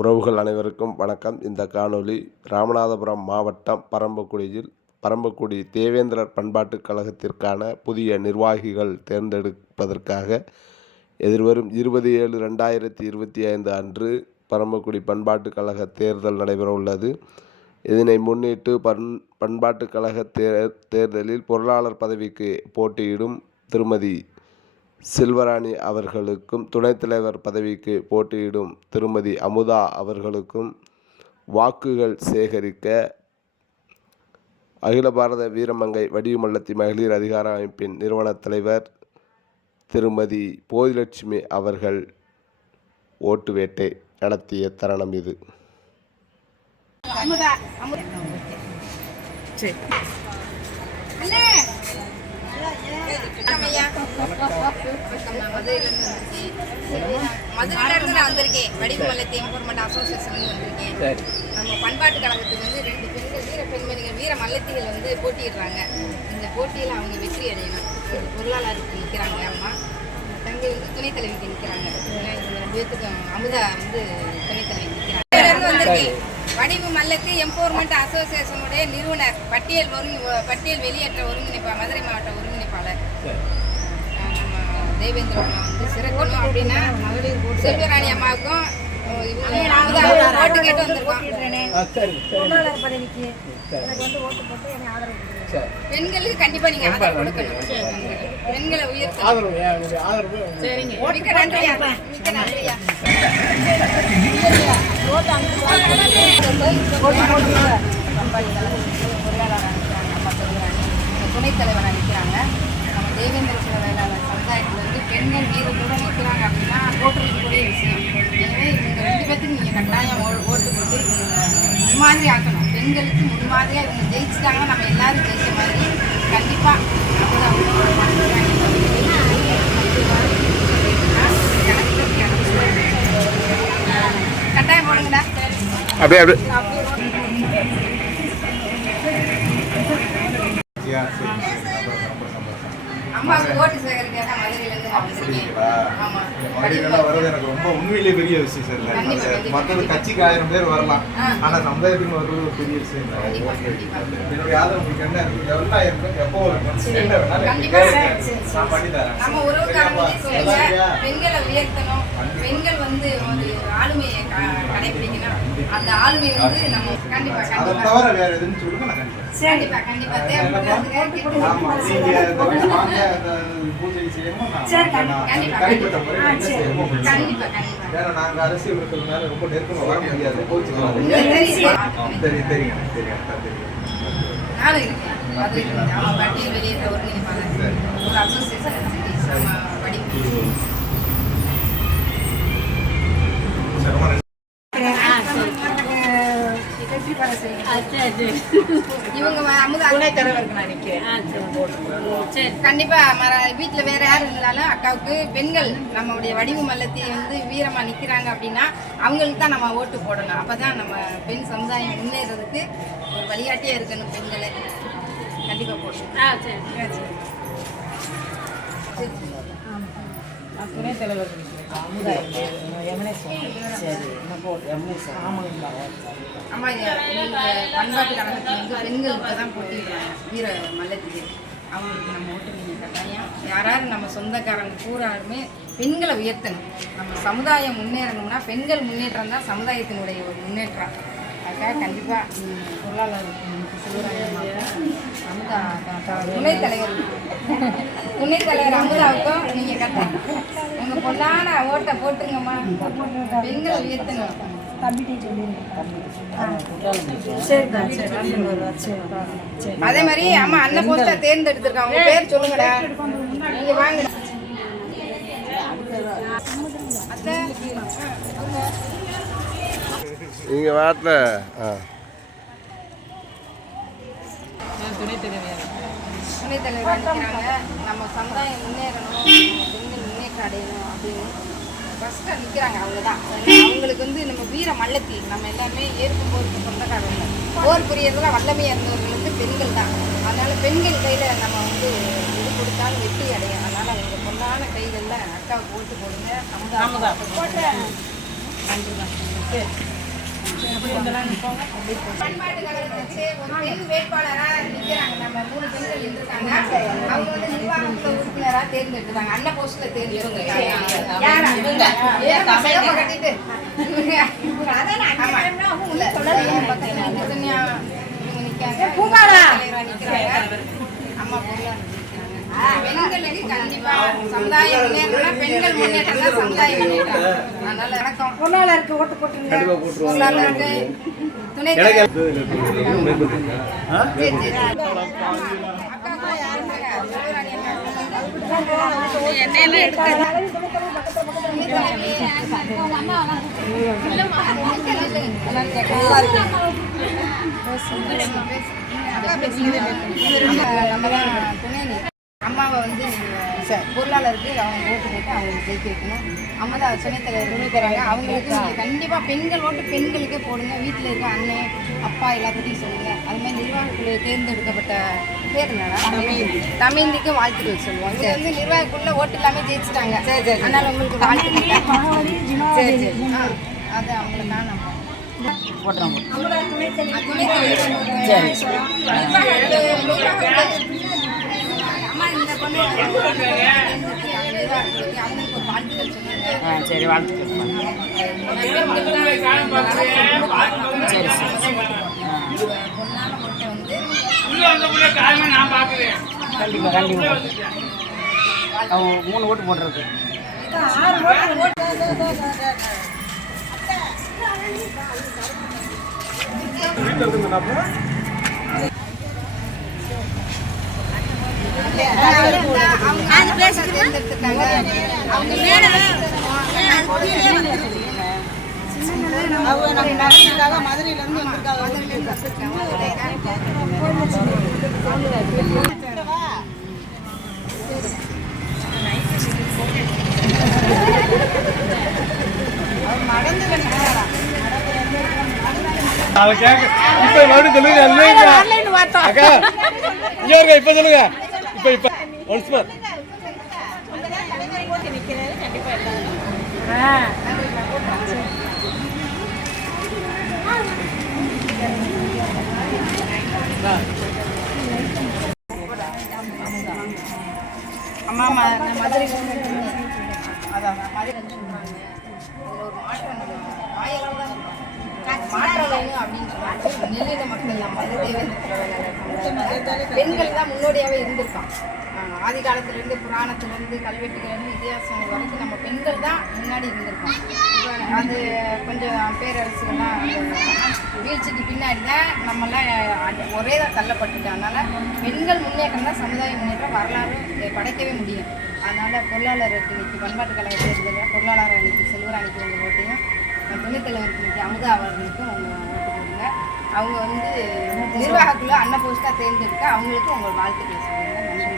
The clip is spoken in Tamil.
உறவுகள் அனைவருக்கும் வணக்கம். இந்த காணொளி ராமநாதபுரம் மாவட்டம் பரம்பக்குடி தேவேந்திரர் பண்பாட்டுக் கழகத்திற்கான புதிய நிர்வாகிகள் தேர்ந்தெடுப்பதற்காக எதிர்வரும் 20/7/2025 அன்று பரம்பக்குடி பண்பாட்டுக் கழக தேர்தல் நடைபெற உள்ளது. இதனை முன்னிட்டு பண்பாட்டுக் கழக தேர்தலில் பொருளாளர் பதவிக்கு போட்டியிடும் திருமதி செல்வராணி அவர்களுக்கும், துணைத் தலைவர் பதவிக்கு போட்டியிடும் திருமதி அமுதா அவர்களுக்கும் வாக்குகள் சேகரிக்க அகில பாரத வீரமங்கை வடிவுமல்லத்தி மகளிர் அதிகார அமைப்பின் நிறுவன தலைவர் திருமதி போதிலட்சுமி அவர்கள் ஓட்டு வேட்டை நடத்திய தருணம் இது. மதுரையிலிருந்து நான் வந்திருக்கேன். வடிவுமல்லத்தி எம்பவர்மெண்ட் அசோசியேஷன் வந்திருக்கேன். நம்ம பண்பாட்டு கழகத்துக்கு 2 பெண்கள் வீரப்பெண்மணிகள் வீர மல்லத்திகள் போட்டியிடுறாங்க. இந்த போட்டியில் அவங்க வெற்றி அடையணும். பொருளாளருக்கு நிற்கிறாங்க அம்மா, தங்கை துணைத் தலைவிக்கு நிற்கிறாங்க. இந்த 2 பேர்த்துக்கும் அமுதா துணைத் தலைவி நிற்கிறாங்க. வந்திருக்கேன். வடிவு மல்லத்தி எம்பவர்மெண்ட் அசோசியேஷனுடைய நிறுவனர், பட்டியல் வெளியேற்ற ஒருங்கிணைப்பாளர், மதுரை மாவட்ட ஒருங்கிணைப்பாளர் தேவேந்திரன் சிறக்கணும் அப்படின்னா செல்வராணி அம்மாவுக்கும் ஓட்டு கேட்டு வந்திருக்கோம். பெண்களுக்கு கண்டிப்பா நீங்க ஆதரவு கொடுக்கணும். பெண்களை உயர்த்தணும். மிக்க நன்றியா. துணைத் தலைவராக நிற்கிறாங்க. நம்ம தேவேந்திர சில வேளாளர் சமுதாயத்தில் பெண்கள் வீரத்தோடு நிற்கிறாங்க அப்படின்னா போட்டுக்கூடிய விஷயம். எனவே இவங்க 2 பேர்த்துக்கு நீங்கள் கட்டாயம் ஓட்டு போட்டு முன்மாதிரி ஆக்கணும். பெண்களுக்கு முன்மாதிரியாக இவங்க ஜெயிச்சுட்டாங்கன்னா நம்ம எல்லாரும் ஜெயிச்ச மாதிரி கண்டிப்பாக கட்டாயம் போடுங்கடா. அப்படியே அம்மாவுக்கு ஓட்டு சேகரிக்காக மதுரையிலேருந்து வர்றது எனக்கு ரொம்ப உண்மையிலேயே பெரிய விஷயம் சார். மற்றது கட்சிக்கு 1000 பேர் வரலாம், ஆனா சமுதாயத்துக்கு வர்றது ஒரு பெரிய விஷயம். என்னுடைய ஆதரவு உங்களுக்கு என்ன இருக்கு? எல்லாம் எப்போ நம்ம உறவுக்காரங்களே சொல்லுங்க, பெண்களை உயர்த்தணும். பெண்கள் ஒரு ஆளுமையை கடைபிடிக்கணும். அந்த ஆளுமை நம்ம கண்டிப்பா அதை தவிர வேற எதுன்னு சொல்லுங்க. நான் கண்டிப்பா கண்டிப்பா பூஜை செய்யணும். நாங்க அரசியல் இருக்கிறதுனால ரொம்ப நெருக்கமா வர முடியாது. தெரியும். நானும் இருக்கேன். பட்டியல் வெளியேற்ற ஒருங்கிணைப்பாளர் ஒரு அசோசியேஷன் கண்டிப்பா வீட்டுல வேற யாரு இருந்தாலும் அக்காவுக்கு பெண்கள் நம்மளுடைய வடிவு மல்லத்தி வீரமா நிக்கிறாங்க அப்படின்னா அவங்களுக்கு தான் நம்ம ஓட்டு போடணும். அப்பதான் நம்ம பெண் சமுதாயம் முன்னேறதுக்கு ஒரு வழிகாட்டியா இருக்கணும். பெண்களை கண்டிப்பா போடணும். துணைத் தலைவர் ஆமா, பண்பாட்டு கழகத்தில் பெண்கள் இப்பதான் போட்டிடுறாங்க வீர மல்லத்திகள். அவங்களுக்கு நம்ம ஓட்டு கட்டாயம். யாராவது நம்ம சொந்தக்காரங்க பூராருமே பெண்களை உயர்த்தணும். நம்ம சமுதாயம் முன்னேறணும்னா பெண்கள் முன்னேற்றம் தான் சமுதாயத்தினுடைய ஒரு முன்னேற்றம். அதுக்காக கண்டிப்பாக பொருளாளர் அமுதா துணைத் தலைவர் அமுதாவுக்கும் நீங்கள் கட்டாயம் உங்கள் பொண்ணான ஓட்டை போட்டுங்கம்மா. பெண்களை உயர்த்தணும். அதே மாதிரி அம்மா அண்ணன் போஸ்டா தேர்ந்தெடுத்திருக்காங்க. உங்க பேர் சொல்லுங்கடா. நீங்க வாங்க. நீங்க வாட்ல துணைத் தலைவர் நிற்கிறாங்க. நம்ம சமுதாயம் முன்னேறணும், பெண்கள் முன்னேற்றம் அடையணும் அப்படின்னு ஃபஸ்ட்டாக நிற்கிறாங்க. அவங்க தான் அவங்களுக்கு நம்ம வீர மல்லத்தி நம்ம எல்லாருமே ஏற்கும்போது சொந்தக்காரங்க போர் புரியறதுல வல்லமையாக இருந்தவர்களுக்கு பெண்கள் தான். அதனால் பெண்கள் கையில் நம்ம இது கொடுத்தாலும் வெற்றி அடையும். அதனால் அவங்க பொண்ணான கைகளில் அக்காவுக்கு ஓட்டு போடுங்க. சமுதாயம் பண்பாட்டு கழகத்துக்கு ஒரு பெண் வேட்பாளரா நிற்கிறாங்க. நம்ம 3 பெண்கள் இருக்காங்க. அவங்க வந்து நிர்வாகத்துல உறுப்பினரா தேர்ந்தெடுத்தாங்க. அண்ணன் போஸ்ட்ல தேர்ந்தெடுத்தாங்க. கட்டிட்டு அம்மா பொருளா பெண்களுக்கு கண்டிப்பா சமுதாய முன்னேற்றம், பெண்கள் முன்னேற்றம் தான் சமுதாய முன்னேற்றம். அதனால வணக்கம். பொருளாளருக்கு ஓட்டு போட்டுருங்க. பொருளாளருக்கு துணை அம்மாவை வந்து பொருளாளருக்கு அவங்க ஓட்டு போட்டு அவங்களுக்கு ஜெயிக்க வைக்கணும். அம்மா தான் துணைத் தலைவர் தராங்க. அவங்களுக்கு நீங்கள் கண்டிப்பாக பெண்கள் ஓட்டு பெண்களுக்கே போடுங்க. வீட்டில் இருக்க அண்ணன் அப்பா எல்லாத்தையும் சொல்லுங்கள். அது மாதிரி நிர்வாகக்குழு தேர்ந்தெடுக்கப்பட்ட பேர் தமிழ்க்கு வாழ்த்துக்கள் சொல்லுவோம். இது வந்து நிர்வாகக்குள்ள ஓட்டு எல்லாமே ஜெயிச்சிட்டாங்க. அதனால் உங்களுக்கு வாழ்த்துக்கள். சரி சரி அது அவங்களை நான் போட்டுறோம். சரி வாழ்த்துக்கள். சரி சரி கண்டிப்பாக கண்டிப்பாக அவங்க 3 ஓட்டு போடுறது. மதுரையிலிருந்து இப்ப மறுபடியும் சொல்லுங்க அக்கா. இங்க இப்ப சொல்லுங்க. இப்ப ஒன்ஸ் மோர். அம்மா மதுரை அதான் மதுரை சொல்றாங்க. அதில் ஒரு மாற்றம் மாற்றம் வேணும் அப்படின்னு சொல்லிட்டு நெல்லின மக்கள் நம்ம பெண்கள் தான் முன்னோடியாகவே இருந்திருக்கோம். ஆதி காலத்திலேருந்து புராணத்துலேருந்து கல்வெட்டுலேருந்து இதிகாசம் வரைக்கும் நம்ம பெண்கள் தான் முன்னாடி இருந்திருக்கோம். இப்போ அது கொஞ்சம் பேரரசுகள்லாம் வீழ்ச்சிக்கு பின்னாடி தான் நம்மளாம் ஒரே தான் தள்ளப்பட்டுட்டோம். அதனால் பெண்கள் முன்னேற்றம் தான் சமுதாய முன்னேற்றம் வரலாறு படைக்கவே முடியும். அதனால் பொருளாளருக்கு இன்னைக்கு பண்பாட்டு கழக தேர்தலில் பொருளாளர் அன்னைக்கு செல்வராணிக்கு உங்கள் ஓட்டையும், துணைத் தலைவருக்கு இன்னைக்கு அமுதா அவர்களுக்கும் அவங்க ஓட்டு போடுங்க. அவங்க வந்து நிர்வாகக்குள்ள அன்ன போஸ்ட்டாக தேர்ந்தெடுக்க அவங்களுக்கும் உங்கள் வாழ்த்துக்களை சொல்லுங்கள். நன்றி.